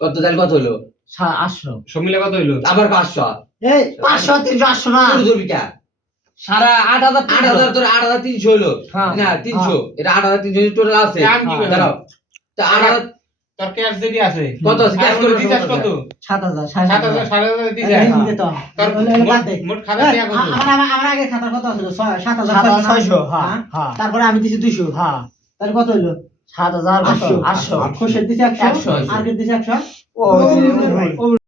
কত জাল কত হলো 800 সমিলে কত হইলো আবার 500 এই 500 300 800 না জুরবিটা সারা 8000 8000 তোর 8300 হলো না 300 এটা 8300 টোটাল আছে দাঁড়াও তা 8000 তোর ক্যাশ যেটি আছে কত আছে ক্যাশ করে দিছাস কত 7000 7000 দিছাস তোর মোট খাতা দিয়া কত আমার আগে খাতা কত আছে 7600 হ্যাঁ তারপরে আমি দিছি 200 হ্যাঁ তাহলে কত হলো 7800 খুশি দিছি 100 আর কে দিছি 100 ও